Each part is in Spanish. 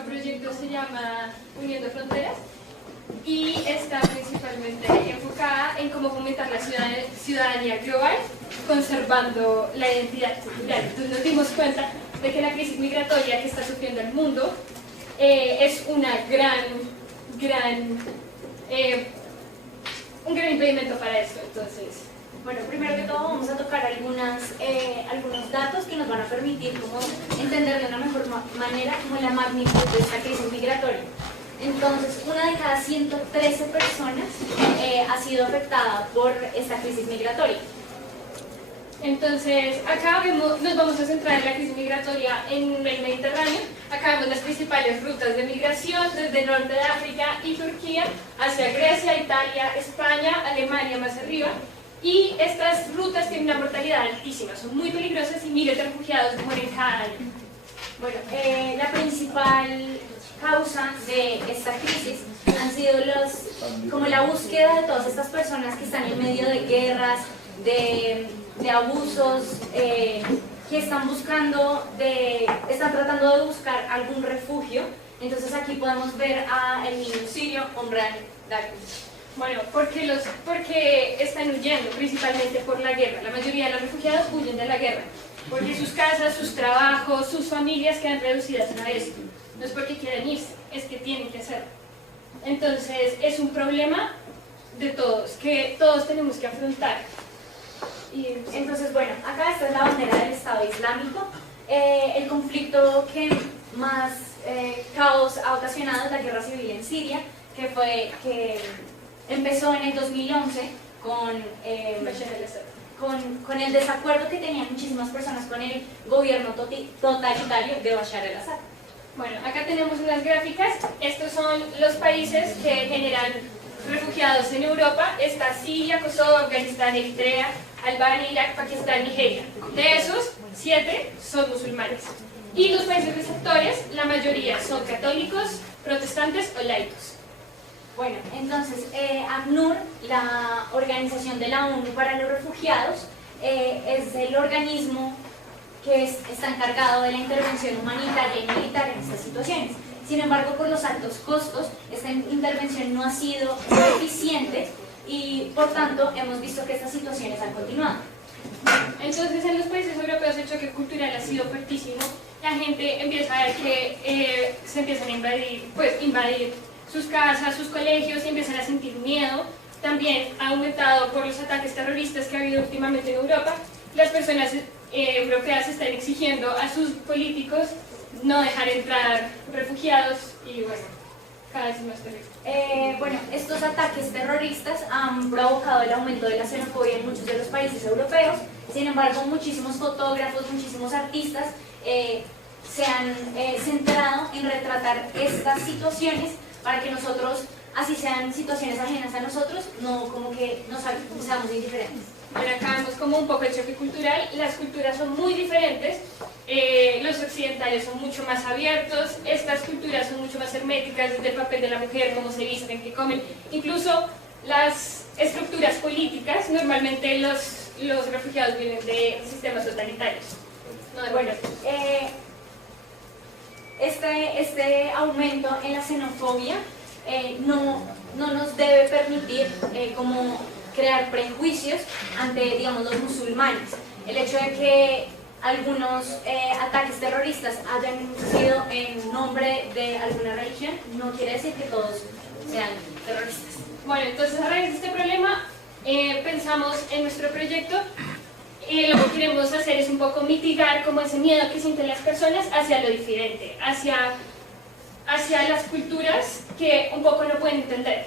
El proyecto se llama Uniendo Fronteras y está principalmente enfocada en cómo fomentar la ciudadanía global, conservando la identidad cultural. Entonces nos dimos cuenta de que la crisis migratoria que está sufriendo el mundo es un gran impedimento para esto. Entonces, bueno, primero que todo vamos a tocar algunos datos que nos van a permitir entender de una mejor manera la magnitud de esta crisis migratoria. Entonces, una de cada 113 personas ha sido afectada por esta crisis migratoria. Entonces, acá nos vamos a centrar en la crisis migratoria en el Mediterráneo. Acá vemos las principales rutas de migración desde el norte de África y Turquía hacia Grecia, Italia, España, Alemania más arriba. Y estas rutas tienen una mortalidad altísima, son muy peligrosas y miles de refugiados mueren cada año. Bueno, la principal causa de esta crisis han sido como la búsqueda de todas estas personas que están en medio de guerras, de abusos, que están tratando de buscar algún refugio. Entonces aquí podemos ver al niño sirio, Omran Dagus. Bueno, porque están huyendo principalmente por la guerra. La mayoría de los refugiados huyen de la guerra, porque sus casas, sus trabajos, sus familias quedan reducidas a eso. No es porque quieran irse, es que tienen que hacerlo. Entonces es un problema de todos, que todos tenemos que afrontar. Y entonces, bueno, acá esta es la bandera del Estado Islámico. El conflicto que más caos ha ocasionado es la guerra civil en Siria, que empezó en el 2011 con el desacuerdo que tenían muchísimas personas con el gobierno totalitario de Bashar al-Assad. Bueno, acá tenemos unas gráficas. Estos son los países que generan refugiados en Europa. Está Siria, Kosovo, Afganistán, Eritrea, Albania, Irak, Pakistán, Nigeria. De esos, 7 son musulmanes. Y los países receptores, la mayoría son católicos, protestantes o laicos. Bueno, entonces, ACNUR, la Organización de la ONU para los Refugiados, es el organismo que está encargado de la intervención humanitaria y militar en estas situaciones. Sin embargo, por los altos costos, esta intervención no ha sido eficiente y, por tanto, hemos visto que estas situaciones han continuado. Entonces, en los países europeos el choque cultural ha sido fuertísimo. La gente empieza a ver que se empiezan a invadir sus casas, sus colegios, y empiezan a sentir miedo. También ha aumentado por los ataques terroristas que ha habido últimamente en Europa. Las personas europeas están exigiendo a sus políticos no dejar entrar refugiados y bueno, cada vez más terrible. Bueno, estos ataques terroristas han provocado el aumento de la xenofobia en muchos de los países europeos. Sin embargo, muchísimos fotógrafos, muchísimos artistas se han centrado en retratar estas situaciones para que nosotros, así sean situaciones ajenas a nosotros, no como que nos seamos indiferentes. Bueno, acá vemos como un poco el choque cultural. Las culturas son muy diferentes. Los occidentales son mucho más abiertos. Estas culturas son mucho más herméticas, desde el papel de la mujer, cómo se visten, qué comen. Incluso las estructuras políticas, normalmente los refugiados vienen de sistemas totalitarios. No, bueno, este aumento en la xenofobia no nos debe permitir como crear prejuicios ante, digamos, los musulmanes. El hecho de que algunos ataques terroristas hayan sido en nombre de alguna religión no quiere decir que todos sean terroristas. Bueno, entonces a raíz de este problema pensamos en nuestro proyecto. Lo que queremos hacer es un poco mitigar como ese miedo que sienten las personas hacia lo diferente, hacia las culturas que un poco no pueden entender.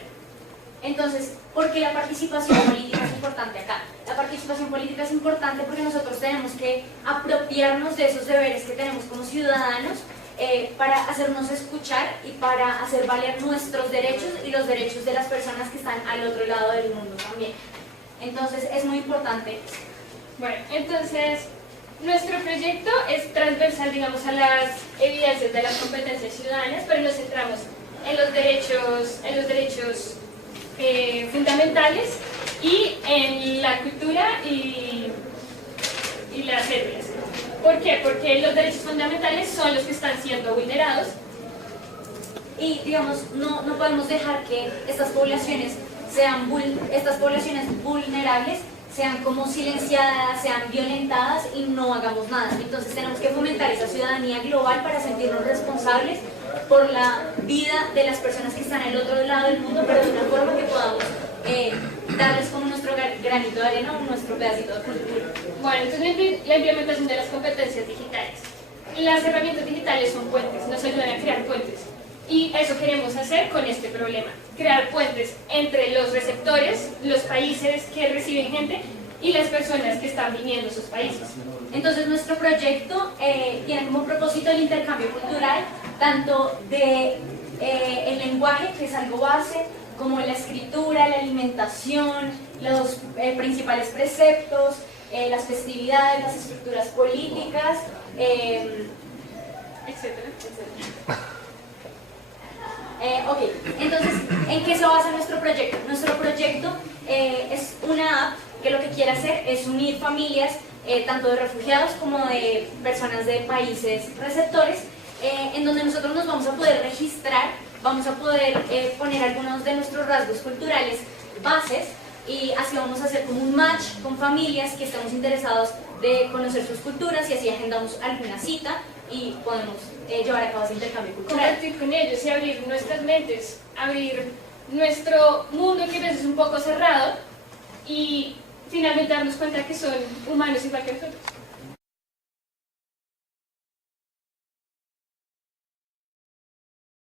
Entonces, ¿por qué la participación política es importante acá? La participación política es importante porque nosotros tenemos que apropiarnos de esos deberes que tenemos como ciudadanos para hacernos escuchar y para hacer valer nuestros derechos y los derechos de las personas que están al otro lado del mundo también. Entonces, es muy importante. Bueno, entonces nuestro proyecto es transversal, digamos, a las evidencias de las competencias ciudadanas, pero nos centramos en los derechos fundamentales y en la cultura y las etnias. ¿Por qué? Porque los derechos fundamentales son los que están siendo vulnerados y digamos, no podemos dejar que estas poblaciones vulnerables sean como silenciadas, sean violentadas y no hagamos nada. Entonces tenemos que fomentar esa ciudadanía global para sentirnos responsables por la vida de las personas que están al otro lado del mundo, pero de una forma que podamos darles como nuestro granito de arena o nuestro pedacito de cultura. Bueno, entonces la implementación de las competencias digitales. Las herramientas digitales son puentes, nos ayudan a crear puentes. Y eso queremos hacer con este problema, crear puentes entre los receptores, los países que reciben gente y las personas que están viniendo a esos países. Entonces nuestro proyecto tiene como propósito el intercambio cultural, tanto de el lenguaje, que es algo base, como la escritura, la alimentación, los principales preceptos, las festividades, las estructuras políticas, Etcétera. Ok, entonces, ¿en qué se basa nuestro proyecto? Nuestro proyecto es una app que lo que quiere hacer es unir familias, tanto de refugiados como de personas de países receptores, en donde nosotros nos vamos a poder registrar, vamos a poder poner algunos de nuestros rasgos culturales bases, y así vamos a hacer como un match con familias que estamos interesados de conocer sus culturas, y así agendamos alguna cita y podemos llevar a cabo ese intercambio cultural. Compartir con ellos y abrir nuestras mentes, abrir nuestro mundo que a veces es un poco cerrado y finalmente darnos cuenta que son humanos igual que nosotros.